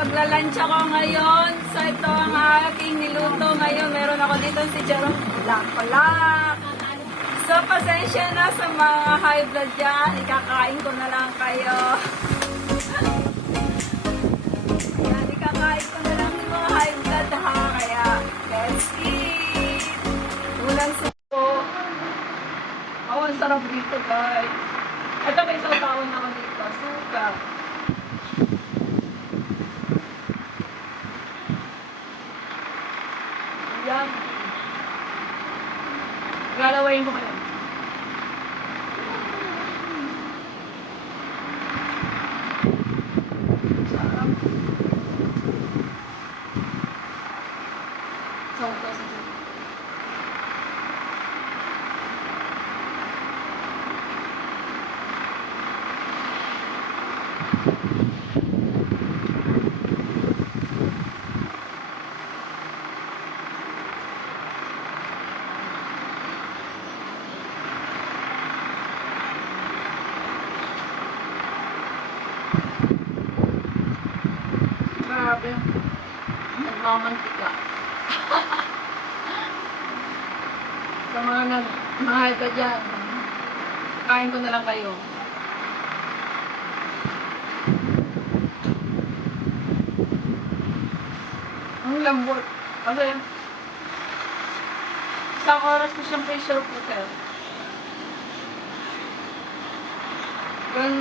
magla-lunch ako ngayon. So ito ang aking niluto ngayon. Meron ako dito si Jerome. Palak. So pasensya na sa mga high blood dyan. Ikakain ko na lang kayo. Yan, ikakain ko na lang yung mga high blood ha. Kaya let's eat. Unang suko. Oh, ang sarap dito guys. Ito may sautawan ako dito. Suka. Yan. Galawain ko kayo. Sarap. Sauta sa dito. Grabe. Nagmamantika. Sa mga mahal ka dyan, kain ko na lang kayo. Ang lambot. Kasi, isang oras ko siyang pressure cooker. Then,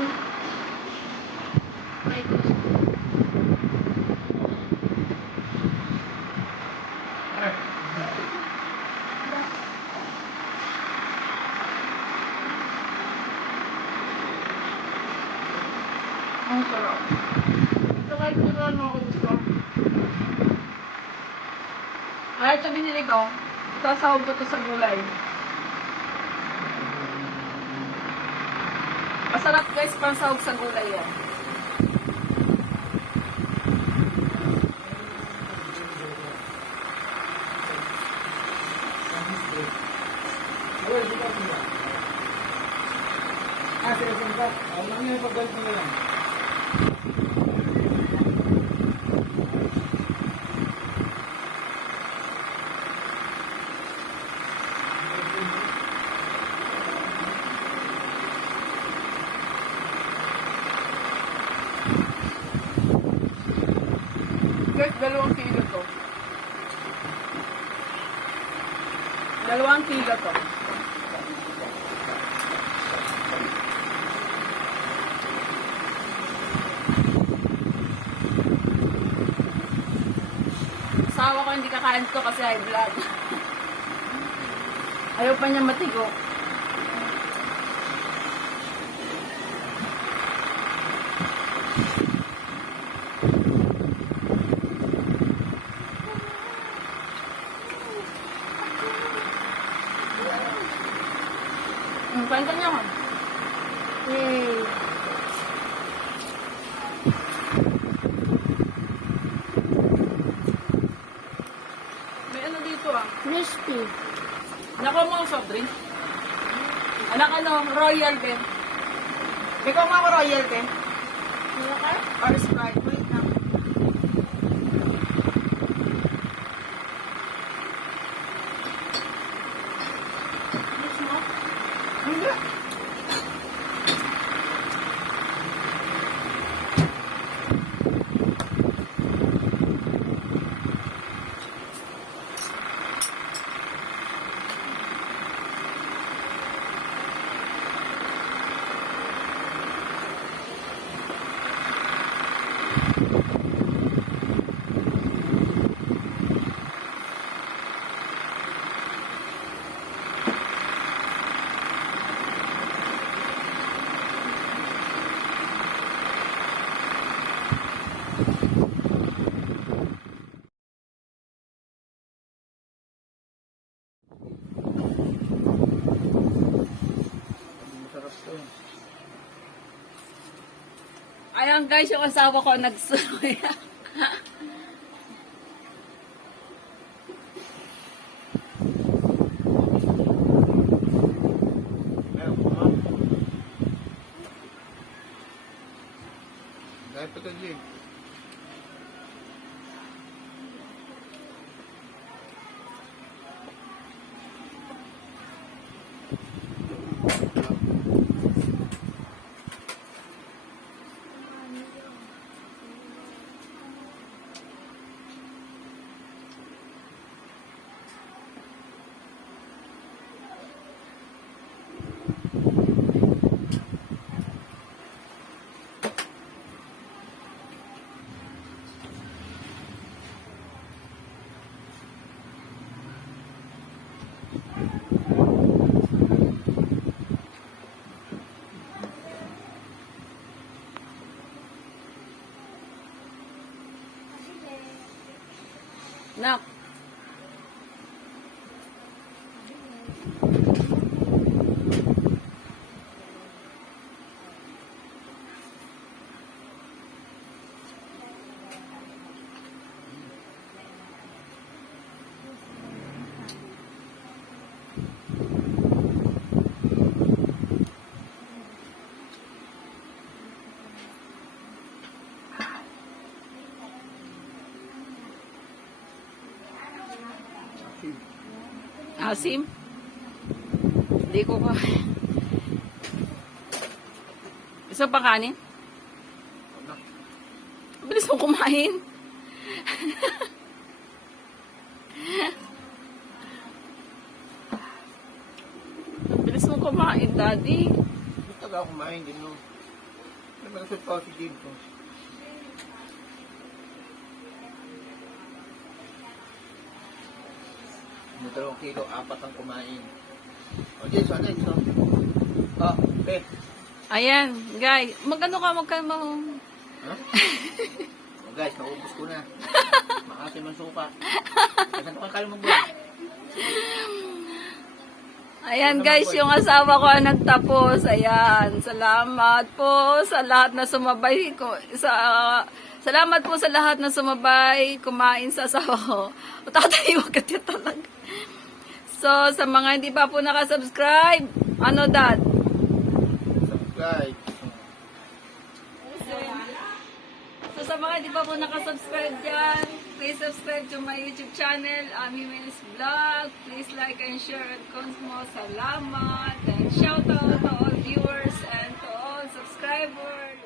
try ko siya. Ang sarap. Ito kahit kung ano ako gusto. Ay, ito binili ko. Sasahog ko ito sa gulay. Masarap guys, pang sahog sa gulay yan. Alam niyo yung paggalit mo lang. Guys, 2 kilo to. 2 kilo to. Asawa ko hindi kakain to kasi high blood. Ayaw pa niya matigo. Kwenta niya ko. Yay! May ano dito ah. Crispy. Nakuha mo ang soft drink? Anak ano, Royal Ben. Ikaw nga ako Royal Ben. Or Sprite. Wait na. Gusto mo? Hindi. Ayan guys, yung asawa ko nagsunoy. Dahil pa ito, Jig. Nak. Asim? Hindi ko ka. Isa pa kanin? Bilis mo kumain. Bilis mo kumain, Daddy. Gusto ka kumain din no. Ano ba nasa positive ko? Yung 2 kilo, 4 ang kumain. O, Jess, ano ito? Oh, okay. Ayan, guys. Magano ka, magkano? Ha? O guys, naubos ko na. Makasim ang suka. Saan ko kayo mag-vlog? Ayan guys, yung asawa ko ang nagtapos. Ayan, salamat po sa lahat na sumabay ko. Salamat po sa lahat na sumabay kumain sa asawa ko. O tatay, wag ka talaga. So, sa mga hindi pa po nakasubscribe, ano dad? Subscribe. So, sa mga hindi pa po nakasubscribe dyan, please subscribe to my YouTube channel, Ami Mills Vlog. Please like and share at Cosmo. Salamat. And shout out to all viewers and to all subscribers.